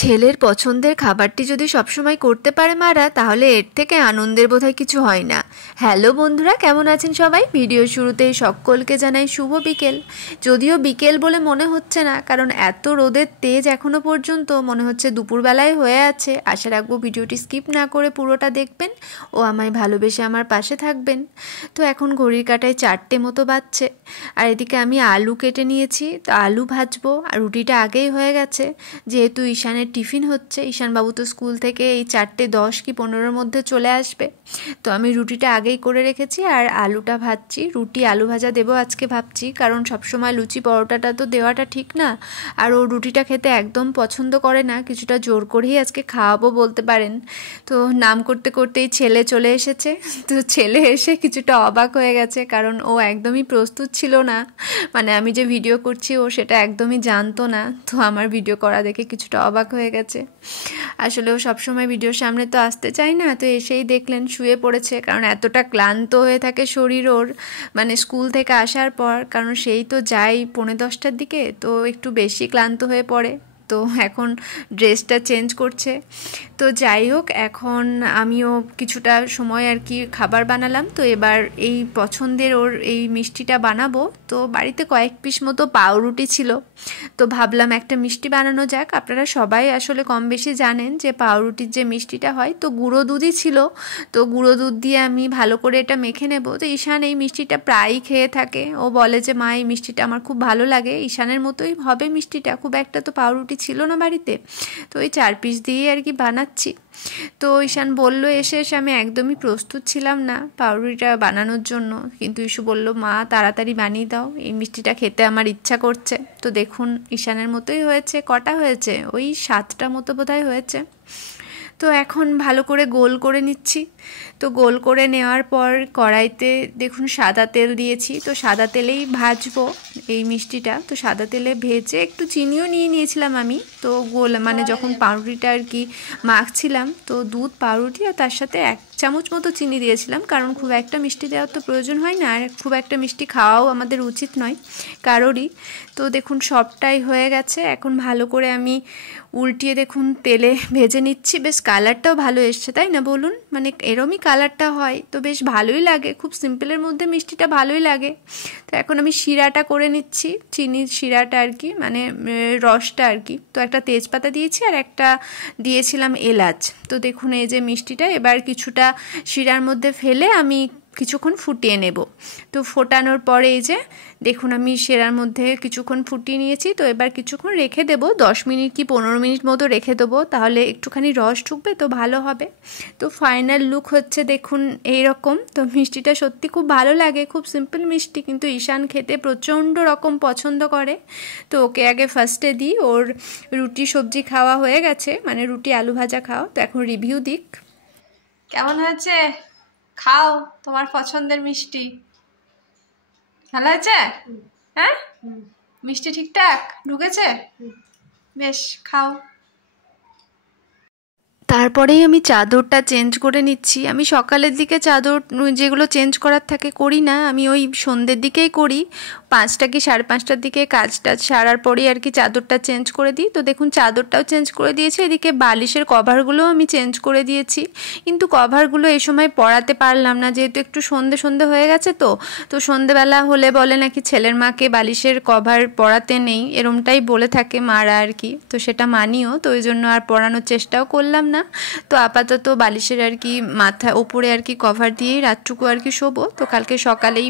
ছেলের পছন্দের খাবারটি যদি সবসময় করতে পারে মারা, তাহলে এর থেকে আনন্দের বোধহয় কিছু হয় না। হ্যালো বন্ধুরা, কেমন আছেন সবাই? ভিডিও শুরুতেই সকলকে জানাই শুভ বিকেল। যদিও বিকেল বলে মনে হচ্ছে না, কারণ এত রোদের তেজ এখনও পর্যন্ত মনে হচ্ছে দুপুরবেলায় হয়ে আছে। আশা রাখবো ভিডিওটি স্কিপ না করে পুরোটা দেখবেন ও আমায় ভালোবেসে আমার পাশে থাকবেন। তো এখন ঘড়ির কাঁটায় 4টে মতো বাজছে, আর এদিকে আমি আলু কেটে নিয়েছি। তো আলু ভাজবো, আর রুটিটা আগেই হয়ে গেছে, যেহেতু ঈশানের টিফিন হচ্ছে। ঈশানবাবু তো স্কুল থেকে এই 4:10 কি 15-র মধ্যে চলে আসবে। তো আমি রুটিটা আগেই করে রেখেছি আর আলুটা ভাজছি। রুটি আলু ভাজা দেবো আজকে ভাবছি, কারণ সবসময় লুচি পরোটাটা তো দেওয়াটা ঠিক না। আর ও রুটিটা খেতে একদম পছন্দ করে না, কিছুটা জোর করেই আজকে খাওয়াবো বলতে পারেন। তো নাম করতে করতেই ছেলে চলে এসেছে। তো ছেলে এসে কিছুটা অবাক হয়ে গেছে, কারণ ও একদমই প্রস্তুত ছিল না। মানে আমি যে ভিডিও করছি ও সেটা একদমই জানতো না। তো আমার ভিডিও করা দেখে কিছুটা অবাক হয়ে গেছে। আসলে ও সবসময় ভিডিওর সামনে তো আসতে চায় না। তো এসেই দেখলেন শুয়ে পড়েছে, কারণ এতটা ক্লান্ত হয়ে থাকে শরীর ওর, মানে স্কুল থেকে আসার পর। কারণ সেই তো যাই 10:45-টার দিকে, তো একটু বেশি ক্লান্ত হয়ে পড়ে। তো এখন ড্রেসটা চেঞ্জ করছে। তো যাই হোক, এখন আমিও কিছুটা সময় আর কি খাবার বানালাম। তো এবার এই পছন্দের ওর এই মিষ্টিটা বানাবো। তো বাড়িতে কয়েক পিস মতো পাউরুটি ছিল, তো ভাবলাম একটা মিষ্টি বানানো যাক। আপনারা সবাই আসলে কম বেশি জানেন যে পাউরুটির যে মিষ্টিটা হয়, তো গুঁড়ো দুধই ছিল। তো গুঁড়ো দুধ দিয়ে আমি ভালো করে এটা মেখে নেব। তো ঈশান এই মিষ্টিটা প্রায়ই খেয়ে থাকে। ও বলে যে মা, এই মিষ্টিটা আমার খুব ভালো লাগে। ঈশানের মতোই হবে মিষ্টিটা, খুব একটা তো পাউরুটি ছিল না বাড়িতে। তো ওই 4 পিস দিয়ে আর কি বানাচ্ছি। তো ঈশান বলল এসে আমি একদমই প্রস্তুত ছিলাম না পাউরুটিটা বানানোর জন্য, কিন্তু ইস্যু বলল মা তাড়াতাড়ি বানিয়ে দাও, এই মিষ্টিটা খেতে আমার ইচ্ছা করছে। তো দেখুন ঈশানের মতোই হয়েছে। কটা হয়েছে? ওই 7টা মতো বোধহয় হয়েছে। তো এখন ভালো করে গোল করে নিচ্ছি। তো গোল করে নেওয়ার পর কড়াইতে দেখুন সাদা তেল দিয়েছি। তো সাদা তেলেই ভাজবো এই মিষ্টিটা। তো সাদা তেলে ভেজে একটু চিনিও নিয়ে নিয়েছিলাম আমি। তো গোল মানে যখন পাউরুটিটা আর কি মাখছিলাম, তো দুধ, পাউরুটি আর তার সাথে 1 চামচ মতো চিনি দিয়েছিলাম, কারণ খুব একটা মিষ্টি দেওয়ার তো প্রয়োজন হয় না, আর খুব একটা মিষ্টি খাওয়াও আমাদের উচিত নয় কারোরই। তো দেখুন সবটাই হয়ে গেছে। এখন ভালো করে আমি উল্টিয়ে দেখুন তেলে ভেজে নিচ্ছি। বেশ কালারটাও ভালো এসছে, তাই না বলুন? মানে এরমই কালারটা হয় তো বেশ ভালোই লাগে, খুব সিম্পলের মধ্যে মিষ্টিটা ভালোই লাগে। তো এখন আমি শিরাটা করে নিচ্ছি, চিনির শিরাটা আর কি, মানে রসটা আর কি। তো একটা তেজপাতা দিয়েছি আর একটা দিয়েছিলাম এলাচ। তো দেখুন এই যে মিষ্টিটা এবার কিছুটা শিরার মধ্যে ফেলে আমি কিছুক্ষণ ফুটিয়ে নেব। তো ফোটানোর পরে এই যে দেখুন আমি শিরার মধ্যে কিছুক্ষণ ফুটিয়ে নিয়েছি। তো এবার কিছুক্ষণ রেখে দেবো, 10 মিনিট কি 15 মিনিট মতো রেখে দেবো, তাহলে একটুখানি রস ঢুকবে তো ভালো হবে। তো ফাইনাল লুক হচ্ছে দেখুন এইরকম। তো মিষ্টিটা সত্যি খুব ভালো লাগে, খুব সিম্পল মিষ্টি, কিন্তু ঈশান খেতে প্রচণ্ড রকম পছন্দ করে। তো ওকে আগে ফার্স্টে দিই, ওর রুটি সবজি খাওয়া হয়ে গেছে, মানে রুটি আলু ভাজা খাওয়া। তো এখন রিভিউ দিক, কেমন হয়েছে? খাও তোমার পছন্দের মিষ্টি। ভালো হয়েছে? হ্যাঁ, মিষ্টি ঠিকঠাক ঢুকেছে? বেশ, খাও। তারপরেই আমি চাদরটা চেঞ্জ করে নিচ্ছি। আমি সকালের দিকে চাদর যেগুলো চেঞ্জ করার থাকে করি না, আমি ওই সন্ধ্যের দিকেই করি। 5টা কি 5:30টার দিকে কাজটা সারার পরেই আর কি চাদরটা চেঞ্জ করে দিই। তো দেখুন চাদরটাও চেঞ্জ করে দিয়েছি, এদিকে বালিশের কভারগুলোও আমি চেঞ্জ করে দিয়েছি। কিন্তু কভারগুলো এই সময় পরাতে পারলাম না, যেহেতু একটু সন্ধে হয়ে গেছে। তো সন্ধেবেলা হলে বলে নাকি ছেলের মাকে বালিশের কভার পরাতে নেই, এরমটাই বলে থাকে মারা আর কি। তো সেটা মানিও, তো ওই জন্য আর পরানোর চেষ্টাও করলাম না। তো আপাতত বালিশের আর কি মাথা ওপরে আর কি কভার দিয়েই রাতটুকু আর কি শোবো। তো কালকে সকালেই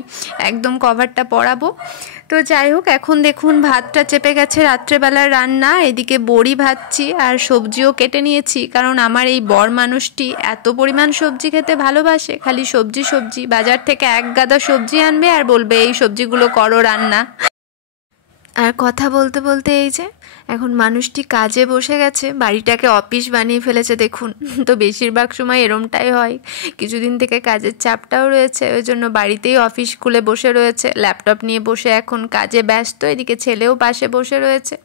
একদম কভারটা পরাবো। তো যাই হোক, এখন দেখুন ভাতটা চেপে গেছে রাত্রেবেলার রান্না। এদিকে বড়ি ভাজছি আর সবজিও কেটে নিয়েছি, কারণ আমার এই বর মানুষটি এত পরিমাণ সবজি খেতে ভালোবাসে, খালি সবজি। বাজার থেকে 1 গাদা সবজি আনবে আর বলবে এই সবজিগুলো করো রান্না। আর কথা বলতে বলতে এই যে এখন মানুষটি কাজে বসে গেছে, বাড়িটাকে অফিস বানিয়ে ফেলেছে দেখুন। তো বেশিরভাগ সময় এরমটাই হয়, কিছুদিন থেকে কাজের চাপটাও রয়েছে, ওই জন্য বাড়িতেই অফিস খুলে বসে রয়েছে, ল্যাপটপ নিয়ে বসে এখন কাজে ব্যস্ত। এদিকে ছেলেও পাশে বসে রয়েছে।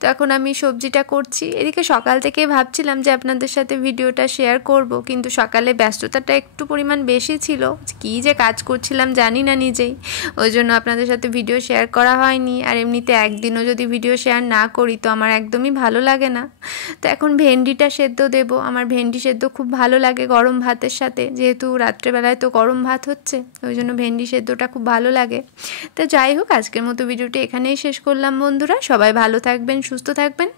তো এখন আমি সবজিটা করছি। এদিকে সকাল থেকে ভাবছিলাম যে আপনাদের সাথে ভিডিওটা শেয়ার করব, কিন্তু সকালে ব্যস্ততাটা একটু পরিমাণ বেশি ছিল, কী যে কাজ করছিলাম জানি না নিজেই, ওই জন্য আপনাদের সাথে ভিডিও শেয়ার করা হয়নি। আর এমনিতে একদিনও যদি ভিডিও শেয়ার না করি, তো আমার একদমই ভালো লাগে না। তো এখন ভেন্ডিটা সেদ্ধ দেব। আমার ভেন্ডি সেদ্ধ খুব ভালো লাগে গরম ভাতের সাথে, যেহেতু রাত্রেবেলায় তো গরম ভাত হচ্ছে, ওই জন্য ভেন্ডি সেদ্ধটা খুব ভালো লাগে। তো যাই হোক, আজকের মতো ভিডিওটি এখানেই শেষ করলাম বন্ধুরা। সবাই ভালো থাকবেন, সুস্থ থাকবেন।